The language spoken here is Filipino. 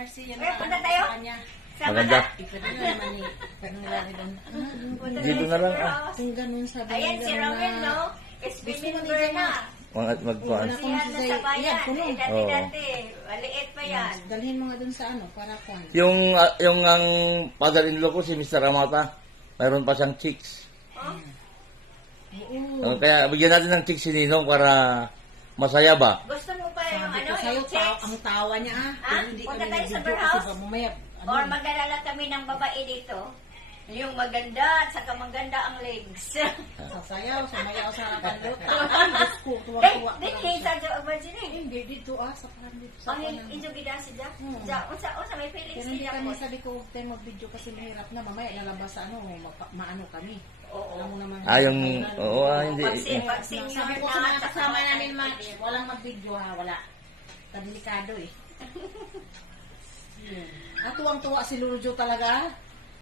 Marcia Eh, punta tayo? sa kanya. Maganda. Ipwede na naman ni Panulari doon. Dito na lang ah. Kung ganun sabi Ayan niya si ganun Romel, na- no? Is Gusto mo member din na. Magkuhan. Wala. Siya na sa bayan. Yan, puno. Eh, Oo. dati-dati. Maliit pa yan. Dalhin mo nga doon sa ano, para kwan. Yung ang father-in-law ko, si Mr. Amata, mayroon pa siyang chicks. Oh? Oo. Kaya bigyan natin ng chicks si Ninong para masaya ba? Gusto mo pa yung Sabi ano, ko sa'yo, yung checks? ang tawa niya ah. Ha? Pero hindi Punta kami tayo sa nag-video beer house? kasi mamaya, ano, Or mag-alala kami ng babae dito. Yung maganda at saka maganda ang legs. sasayaw, sumayaw sa harapan doon. Diyos ko, tuwa-tuwa. Then, sa Virgin eh. Hindi, dito ah, sa kanan dito. Sa Ang kanan. injugida siya. Hmm. Unsa may feelings Pero hindi niya kami po. sabi ko, huwag tayo mag-video kasi mahirap na. Mamaya lalabas sa ano, maano kami. Oo. Alam mo naman. Oo, hindi. Pag senior Sabi ko na, sa mga saka kasama mga namin, Max, kaibigan. walang mag-video ha, wala. Delikado eh. Natuwang-tuwa si Luljo talaga.